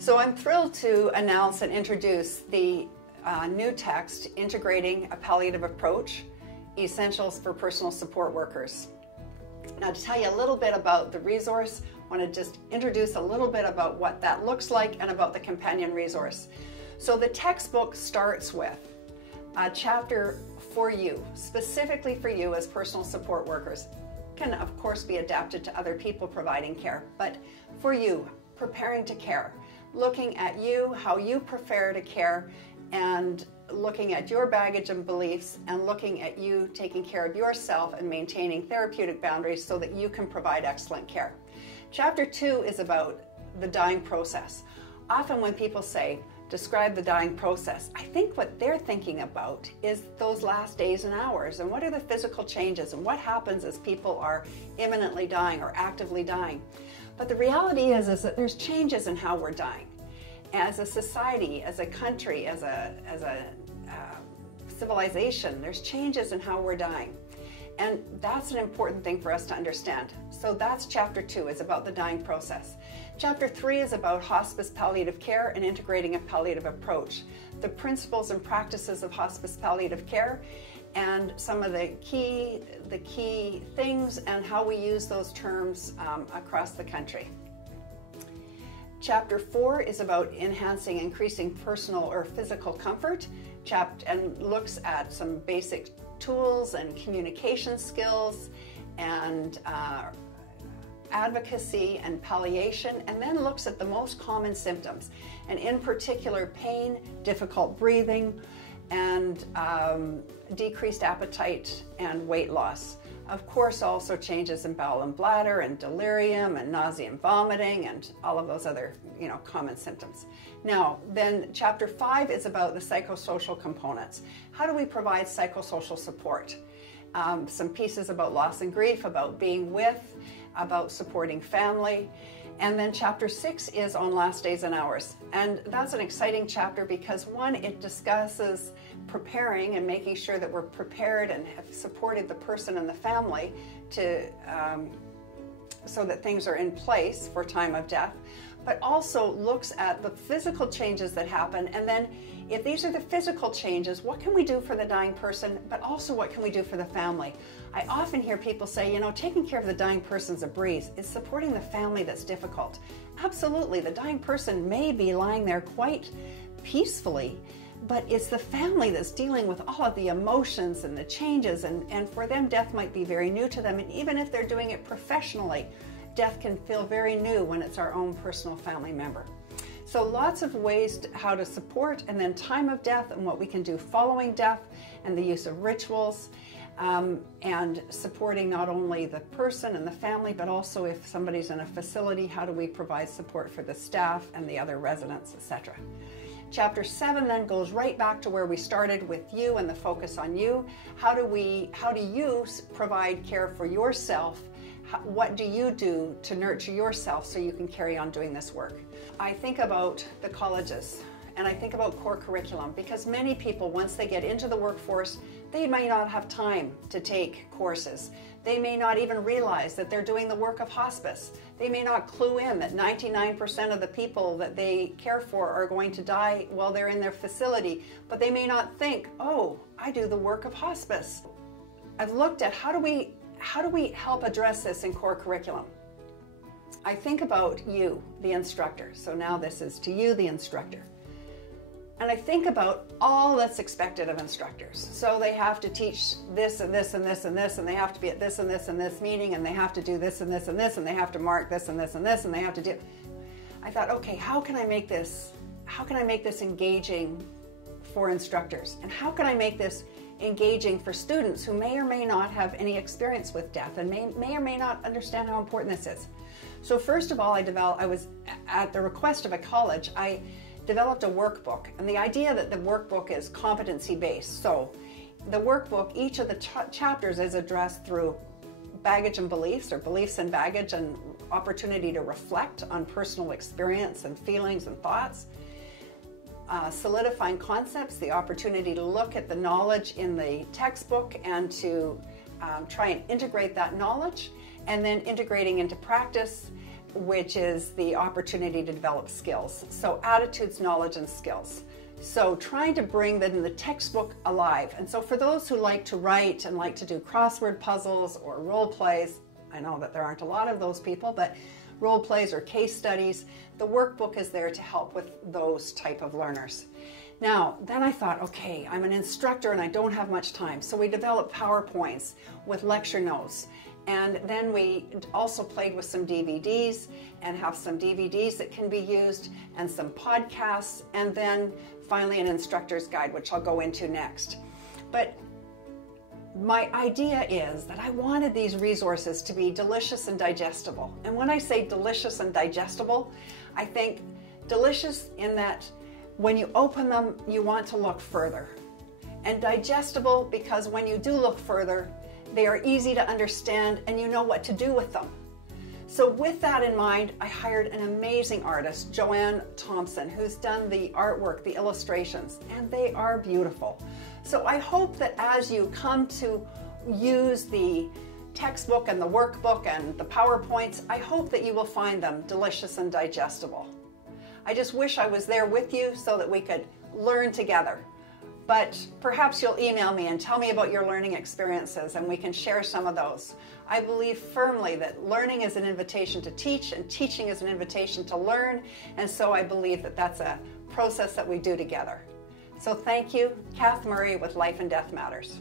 So I'm thrilled to announce and introduce the new text, Integrating a Palliative Approach, Essentials for Personal Support Workers. Now, to tell you a little bit about the resource, I want to just introduce a little bit about what that looks like and about the companion resource. So the textbook starts with a chapter for you, specifically for you as personal support workers. It can, of course, be adapted to other people providing care, but for you, preparing to care, looking at you, how you prepare to care, and looking at your baggage and beliefs, and looking at you taking care of yourself and maintaining therapeutic boundaries so that you can provide excellent care. Chapter 2 is about the dying process. Often when people say, describe the dying process, I think what they're thinking about is those last days and hours, and what are the physical changes, and what happens as people are imminently dying or actively dying. But the reality is that there's changes in how we're dying. As a society, as a country, as a civilization, there's changes in how we're dying. And that's an important thing for us to understand. So that's chapter 2, is about the dying process. Chapter 3 is about hospice palliative care and integrating a palliative approach, the principles and practices of hospice palliative care, and some of the key things and how we use those terms across the country. Chapter 4 is about enhancing, increasing personal or physical comfort, and looks at some basic tools and communication skills and advocacy and palliation, and then looks at the most common symptoms, and in particular pain, difficult breathing, and decreased appetite and weight loss. Of course, also changes in bowel and bladder and delirium and nausea and vomiting and all of those other, common symptoms. Now, then chapter 5 is about the psychosocial components. How do we provide psychosocial support? Some pieces about loss and grief, about being with, about supporting family. And then chapter 6 is on last days and hours. And that's an exciting chapter because, one, it discusses preparing and making sure that we're prepared and have supported the person and the family to so that things are in place for time of death, but also looks at the physical changes that happen. And then if these are the physical changes, what can we do for the dying person, but also what can we do for the family? I often hear people say, taking care of the dying person's a breeze. It's supporting the family that's difficult. Absolutely, the dying person may be lying there quite peacefully, but it's the family that's dealing with all of the emotions and the changes, and for them, death might be very new to them. And even if they're doing it professionally, death can feel very new when it's our own personal family member. So lots of ways how to support, and then time of death and what we can do following death, and the use of rituals, and supporting not only the person and the family, but also if somebody's in a facility, how do we provide support for the staff and the other residents, etc. Chapter 7 then goes right back to where we started with you and the focus on you. How do you provide care for yourself? What do you do to nurture yourself so you can carry on doing this work? I think about the colleges, and I think about core curriculum, because many people, once they get into the workforce, they may not have time to take courses. They may not even realize that they're doing the work of hospice. They may not clue in that 99% of the people that they care for are going to die while they're in their facility, but they may not think, oh, I do the work of hospice. I've looked at how do we help address this in core curriculum? I think about you, the instructor. So now this is to you, the instructor. And I think about all that's expected of instructors. So they have to teach this and this and this and this, and they have to be at this and this and this meeting, and they have to do this and this and this, and they have to mark this and this and this, and they have to do. I thought, okay, how can I make this engaging for instructors? And how can I make this engaging for students who may or may not have any experience with death and may or may not understand how important this is? So first of all, I was at the request of a college, I developed a workbook, and the idea that the workbook is competency-based. So the workbook, each of the chapters is addressed through baggage and beliefs, or beliefs and baggage, and opportunity to reflect on personal experience and feelings and thoughts. Solidifying concepts, the opportunity to look at the knowledge in the textbook and to try and integrate that knowledge, and then integrating into practice, which is the opportunity to develop skills. So attitudes, knowledge, and skills. So trying to bring the textbook alive. And so for those who like to write and like to do crossword puzzles or role plays, I know that there aren't a lot of those people, but role plays or case studies, the workbook is there to help with those type of learners. Now, then I thought, okay, I'm an instructor and I don't have much time. So we developed PowerPoints with lecture notes. And then we also played with some DVDs and have some DVDs that can be used and some podcasts, and then finally an instructor's guide, which I'll go into next. But my idea is that I wanted these resources to be delicious and digestible. And when I say delicious and digestible, I think delicious in that when you open them, you want to look further. And digestible because when you do look further, they are easy to understand and you know what to do with them. So with that in mind, I hired an amazing artist, Joanne Thompson, who's done the artwork, the illustrations, and they are beautiful. So I hope that as you come to use the textbook and the workbook and the PowerPoints, I hope that you will find them delicious and digestible. I just wish I was there with you so that we could learn together. But perhaps you'll email me and tell me about your learning experiences and we can share some of those. I believe firmly that learning is an invitation to teach and teaching is an invitation to learn. And so I believe that that's a process that we do together. So thank you, Kath Murray with Life and Death Matters.